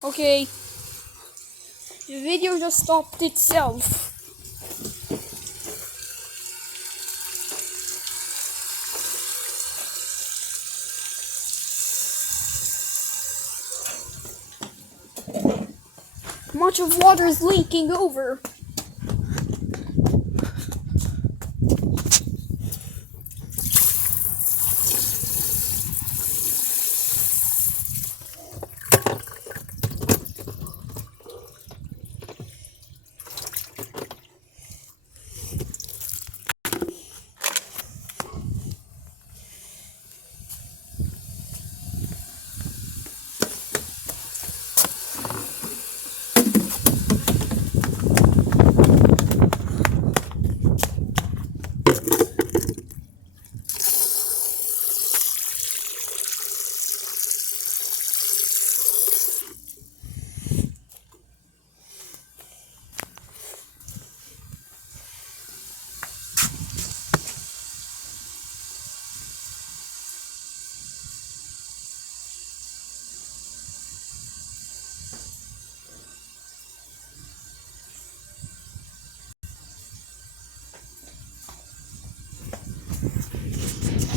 Okay, the video just stopped itself. Much of water is leaking over.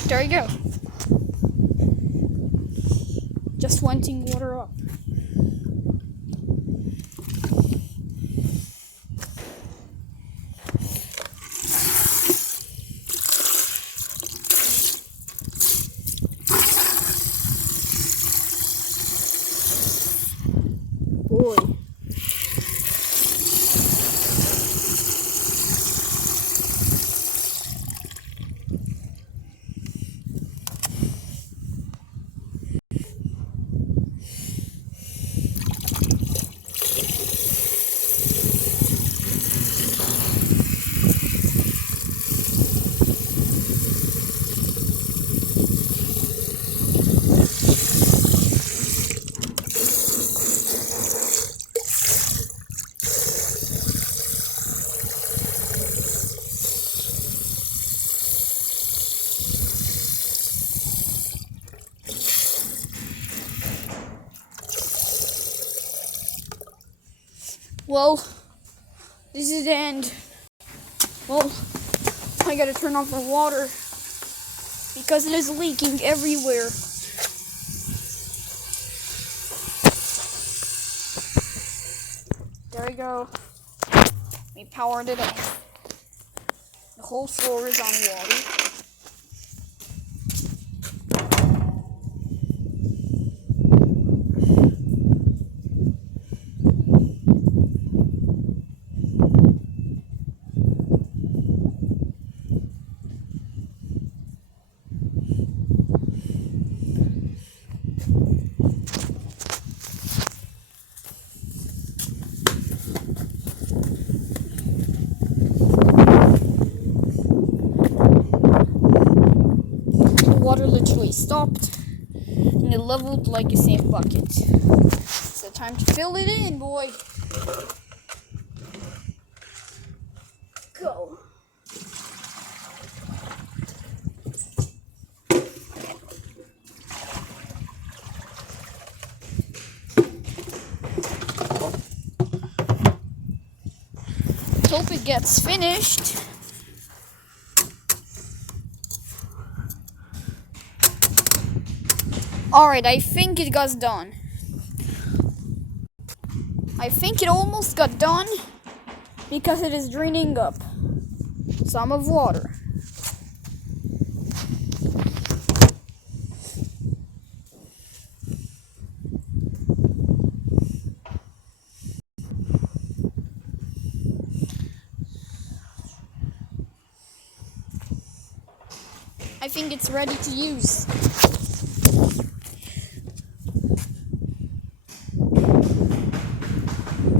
There you go. Just wanting water up. Boy. Well, this is the end. Well, I gotta turn off the water because it is leaking everywhere. There we go. We powered it up. The whole floor is on water. Water literally stopped and it leveled like a sand bucket. So time to fill it in, boy. Go. Hope it gets finished. Alright, I think it got done. I think it almost got done because it is draining up some of water. I think it's ready to use.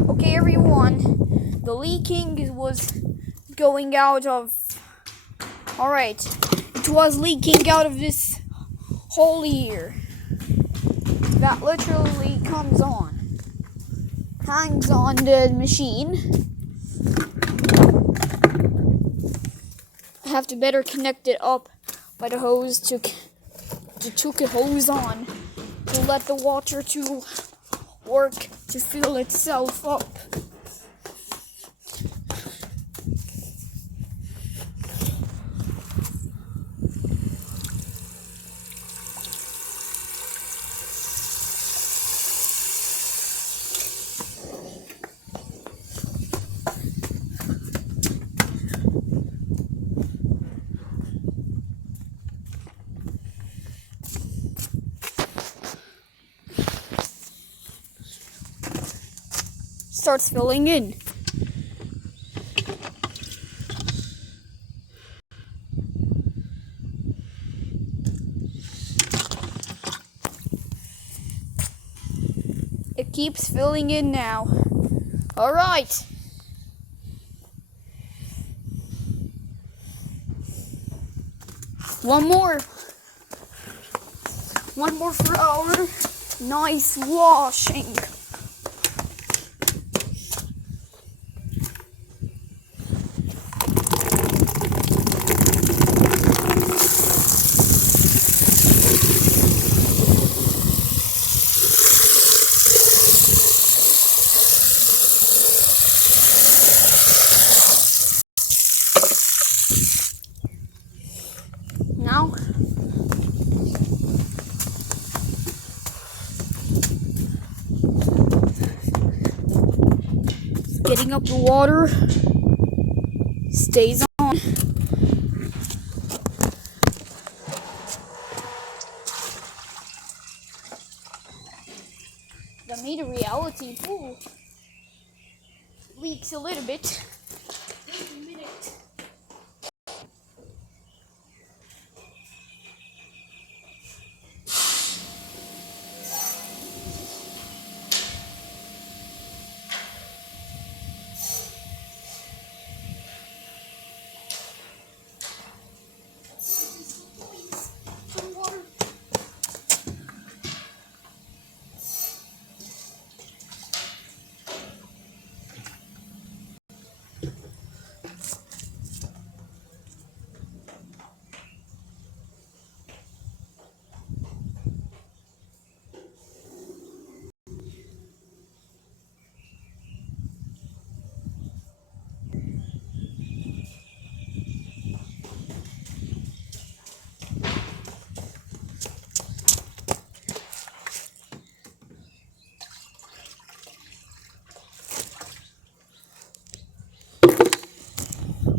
Okay, everyone, the leaking was going out of... Alright, it was leaking out of this hole here. That literally comes on. Hangs on the machine. I have to better connect it up by the hose to took a hose on to let the water to work to fill itself up. Starts filling in. It keeps filling in now. All right. One more for our nice washing. Now, getting up the water, stays on. I made a reality pool. Leaks a little bit. Wait a minute.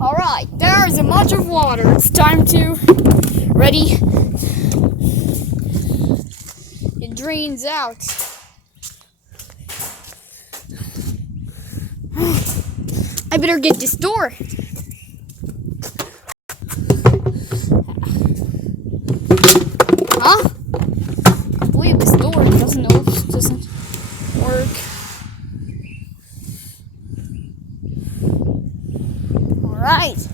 Alright, there is a much of water. It's time to ready. It drains out. I better get this door. Huh? I believe this door doesn't work. Right.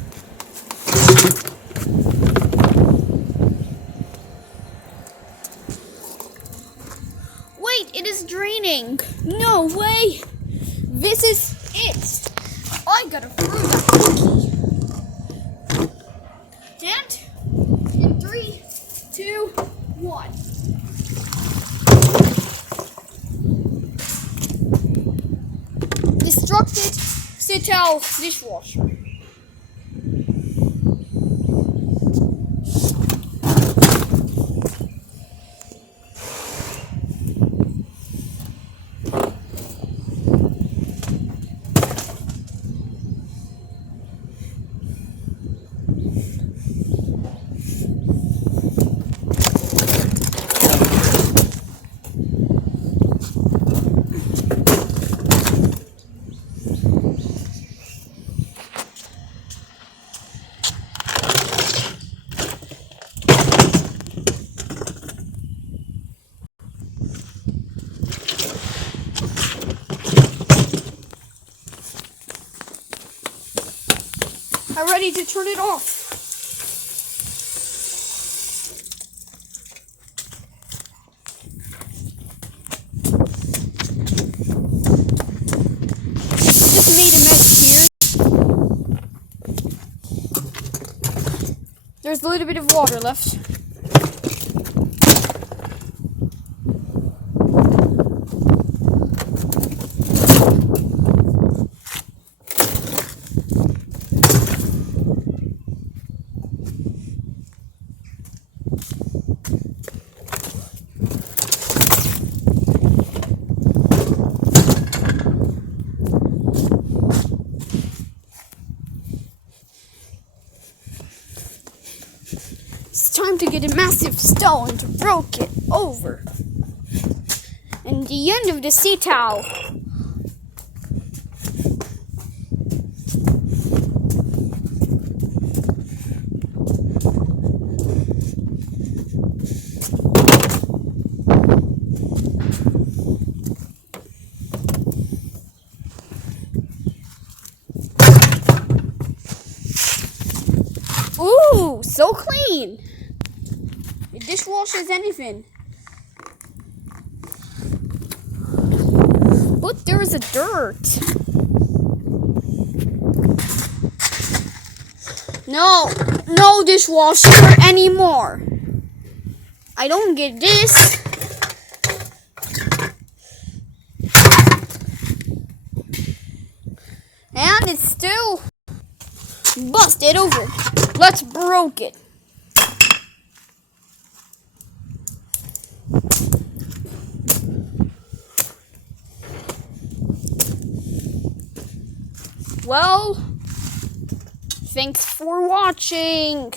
Wait, it is draining. No way. This is it. I gotta throw that cookie. And in 3, 2, 1. Destructed Sital dishwasher. I'm ready to turn it off. Just made a mess here. There's a little bit of water left. get a massive stone to broke it over. And the end of the Sital. Ooh, so clean. The dishwasher is anything. But there is a dirt. No dishwasher anymore. I don't get this. And it's still busted over. Let's broke it. Well, thanks for watching.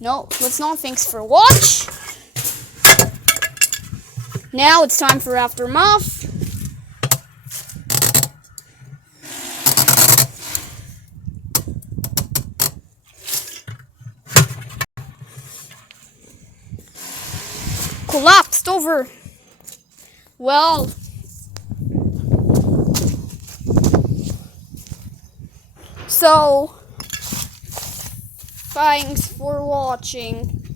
No, let's not thanks for watch. Now it's time for aftermath. Collapsed over. Well, so thanks for watching.